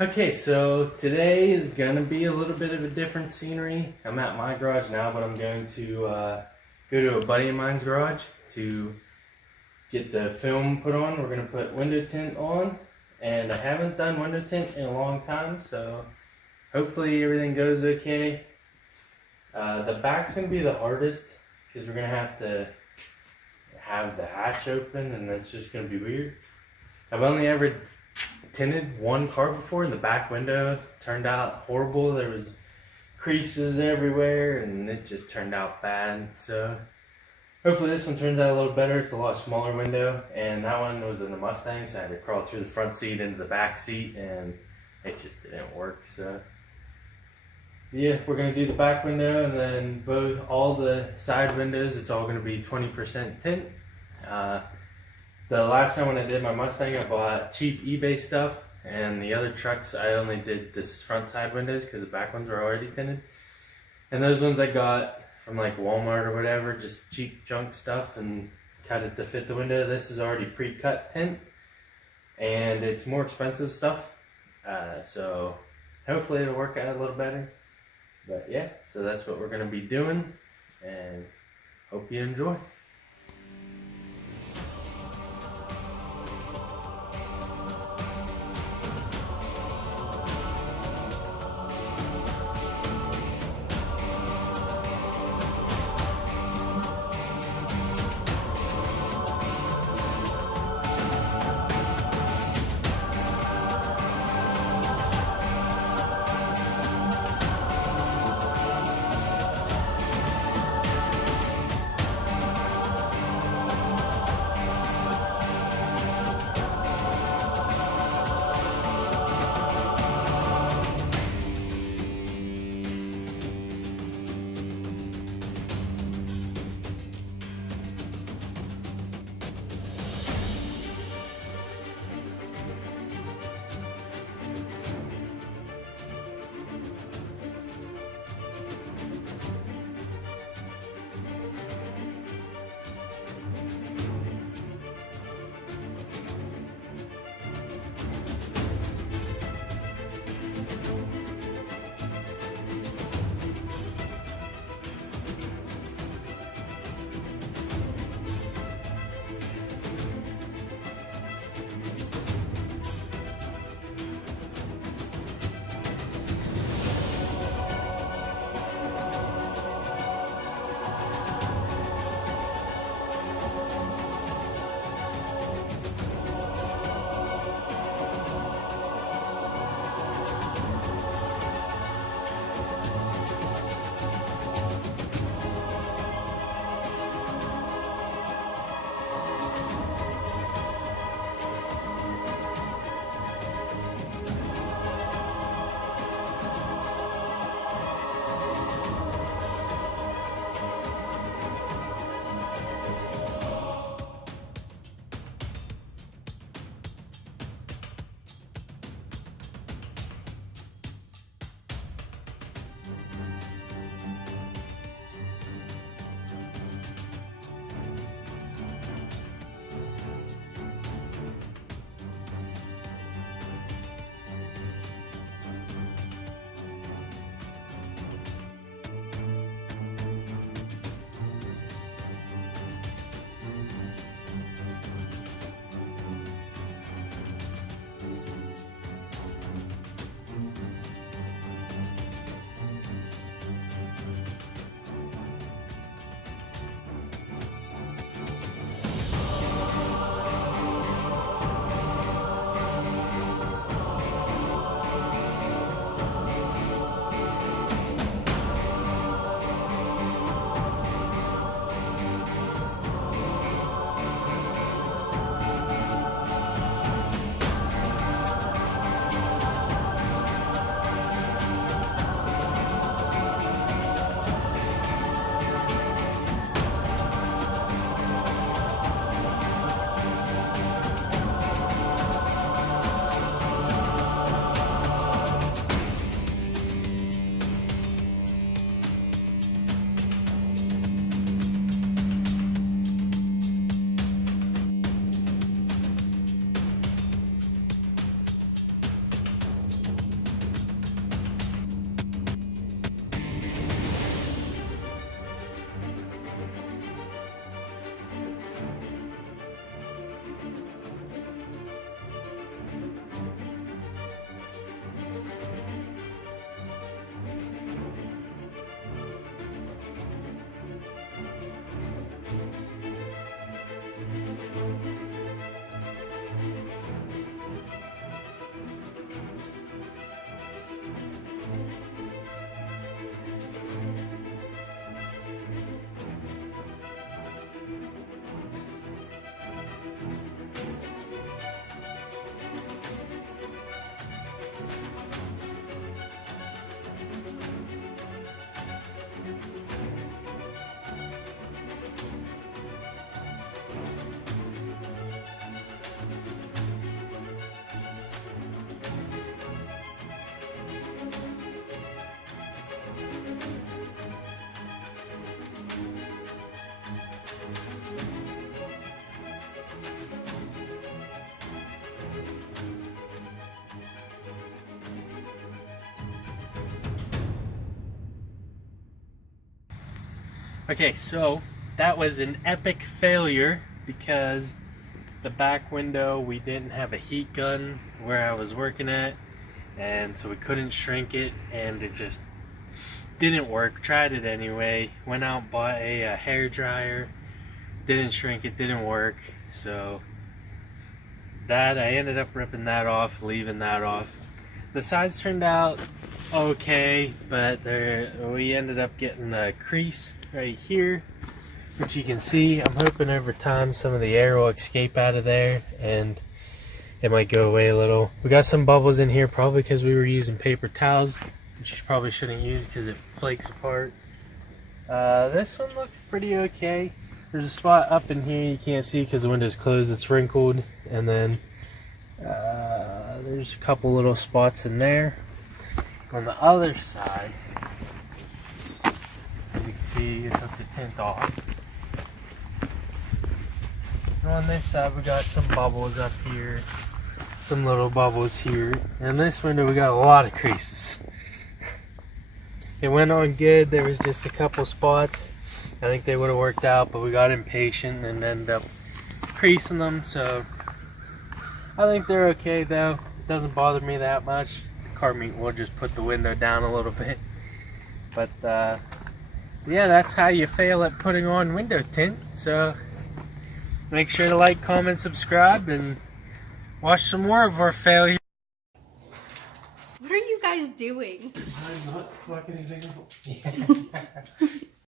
Okay, so today is gonna be a little bit of a different scenery. I'm at my garage now, but I'm going to go to a buddy of mine's garage to get the film put on. We're gonna put window tint on, and I haven't done window tint in a long time, so hopefully everything goes okay. The back's gonna be the hardest because we're gonna have to have the hatch open, and that's just gonna be weird. I've only ever tinted one car before, and the back window turned out horrible. There was creases everywhere, and it just turned out bad. So hopefully this one turns out a little better. It's a lot smaller window, and that one was in the Mustang, so I had to crawl through the front seat into the back seat, and it just didn't work. So yeah, we're gonna do the back window, and then all the side windows, it's all gonna be 20% tint. The last time when I did my Mustang, I bought cheap eBay stuff, and the other trucks I only did this front side windows because the back ones were already tinted. And those ones I got from like Walmart or whatever, just cheap junk stuff, and cut it to fit the window. This is already pre-cut tint, and it's more expensive stuff, so hopefully it'll work out a little better. But yeah, so that's what we're going to be doing, and hope you enjoy. Okay, so that was an epic failure because the back window, we didn't have a heat gun where I was working at, and so we couldn't shrink it, and it just didn't work. Tried it anyway, went out and bought a hair dryer, didn't shrink it, didn't work. So that, I ended up ripping that off, leaving that off. The sides turned out okay, but we ended up getting a crease right here, which you can see. I'm hoping over time some of the air will escape out of there and it might go away a little. We got some bubbles in here, probably because we were using paper towels, which you probably shouldn't use because it flakes apart. This one looks pretty okay. There's a spot up in here you can't see because the window's closed, it's wrinkled, and then there's a couple little spots in there. On the other side, as you can see, I took the tint off. And on this side, we got some bubbles up here, some little bubbles here. And this window, we got a lot of creases. It went on good. There was just a couple spots. I think they would have worked out, but we got impatient and ended up creasing them. So I think they're okay though. It doesn't bother me that much. Car meet will just put the window down a little bit. But yeah, that's how you fail at putting on window tint. So make sure to like, comment, subscribe, and watch some more of our failure. What are you guys doing? I'm not fucking anything up. Yeah.